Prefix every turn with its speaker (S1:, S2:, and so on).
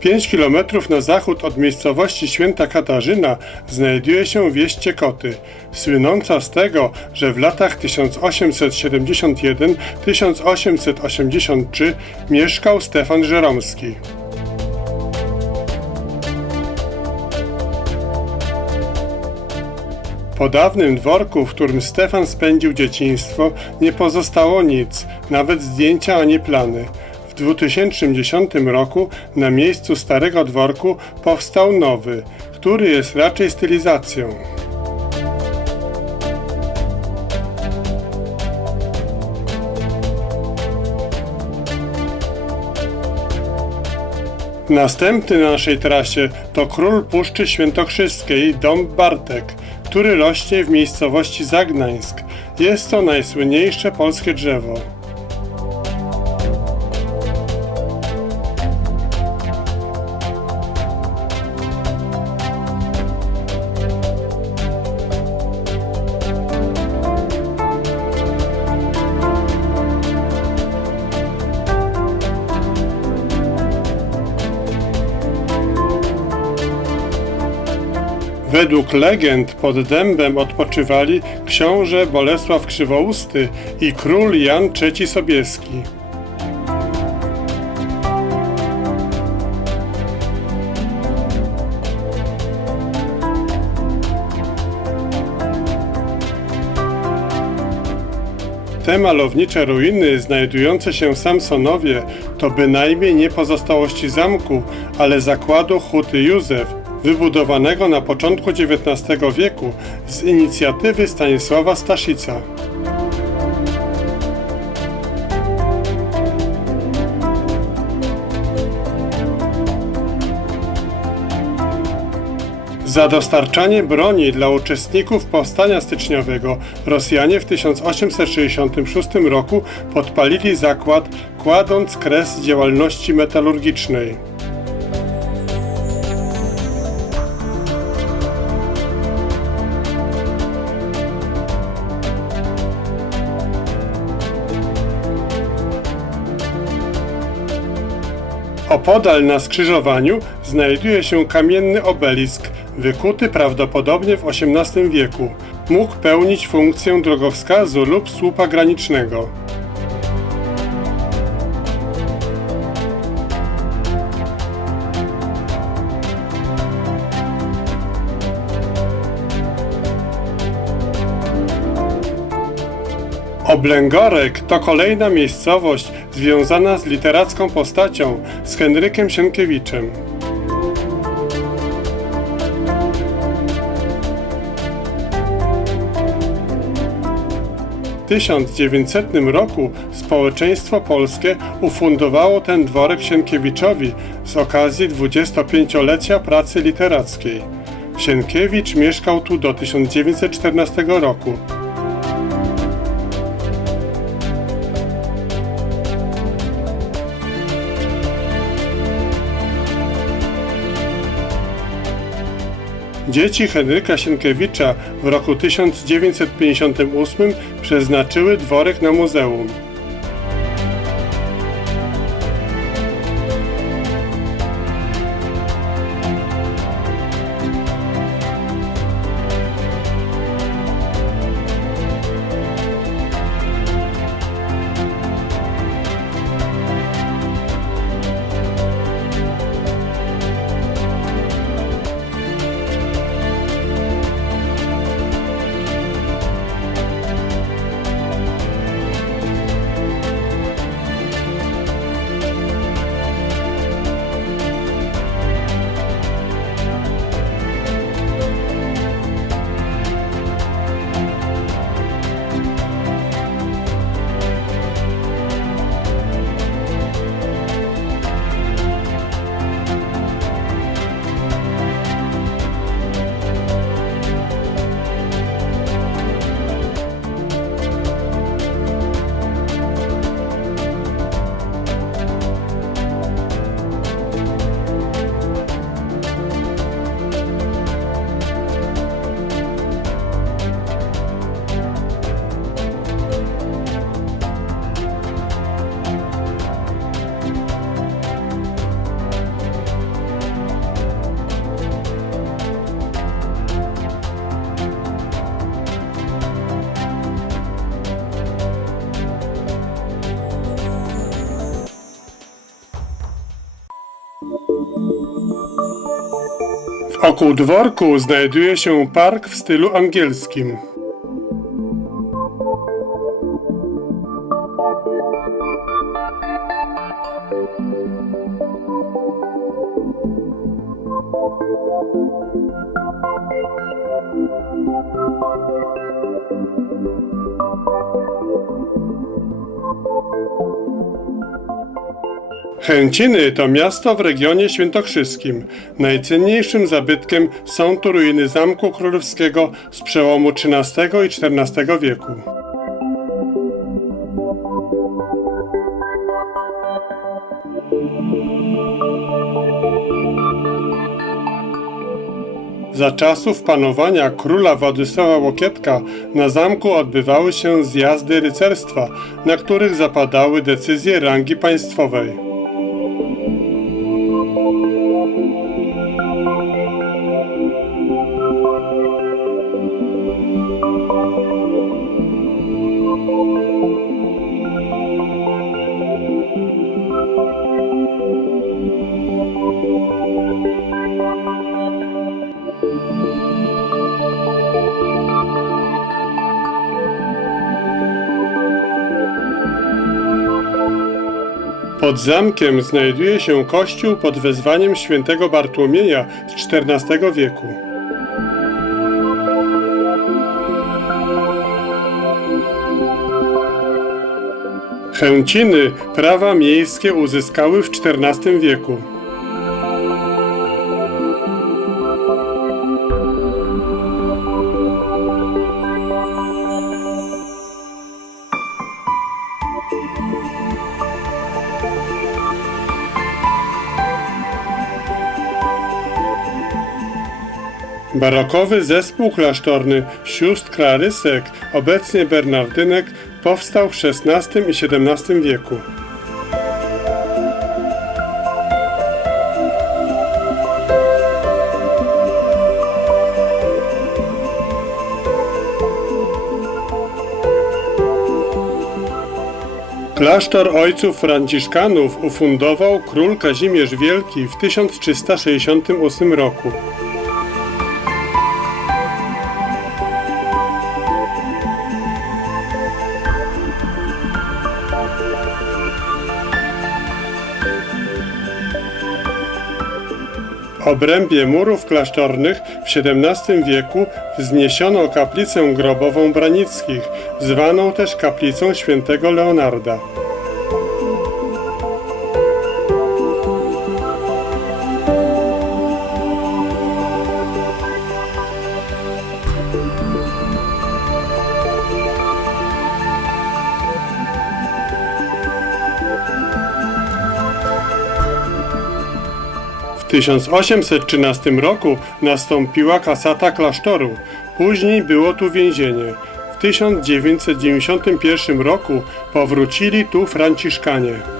S1: 5 km na zachód od miejscowości Święta Katarzyna znajduje się wieś Ciekoty, słynąca z tego, że w latach 1871-1883 mieszkał Stefan Żeromski. Po dawnym dworku, w którym Stefan spędził dzieciństwo, nie pozostało nic, nawet zdjęcia ani plany. W 2010 roku na miejscu starego dworku powstał nowy, który jest raczej stylizacją. Następny na naszej trasie to król Puszczy Świętokrzyskiej, dom Bartek, który rośnie w miejscowości Zagnańsk. Jest to najsłynniejsze polskie drzewo. Według legend pod dębem odpoczywali książę Bolesław Krzywousty i król Jan III Sobieski. Te malownicze ruiny znajdujące się w Samsonowie to bynajmniej nie pozostałości zamku, ale zakładu huty Józef, wybudowanego na początku XIX wieku z inicjatywy Stanisława Staszica. Za dostarczanie broni dla uczestników powstania styczniowego Rosjanie w 1866 roku podpalili zakład, kładąc kres działalności metalurgicznej. Opodal na skrzyżowaniu znajduje się kamienny obelisk, wykuty prawdopodobnie w XVIII wieku. Mógł pełnić funkcję drogowskazu lub słupa granicznego. Oblęgorek to kolejna miejscowość związana z literacką postacią, z Henrykiem Sienkiewiczem. W 1900 roku społeczeństwo polskie ufundowało ten dworek Sienkiewiczowi z okazji 25-lecia pracy literackiej. Sienkiewicz mieszkał tu do 1914 roku. Dzieci Henryka Sienkiewicza w roku 1958 przeznaczyły dworek na muzeum. Wokół dworku znajduje się park w stylu angielskim. Chęciny to miasto w regionie świętokrzyskim. Najcenniejszym zabytkiem są tu ruiny Zamku Królewskiego z przełomu XIII i XIV wieku. Za czasów panowania króla Władysława Łokietka na zamku odbywały się zjazdy rycerstwa, na których zapadały decyzje rangi państwowej. Pod zamkiem znajduje się kościół pod wezwaniem świętego Bartłomieja z XIV wieku. Chęciny prawa miejskie uzyskały w XIV wieku. Barokowy zespół klasztorny sióstr Klarysek, obecnie Bernardynek, powstał w XVI i XVII wieku. Klasztor ojców franciszkanów ufundował król Kazimierz Wielki w 1368 roku. Obrębie murów klasztornych w XVII wieku wzniesiono kaplicę grobową Branickich, zwaną też kaplicą świętego Leonarda. 1813 roku nastąpiła kasata klasztoru, później było tu więzienie. W 1991 roku powrócili tu Franciszkanie.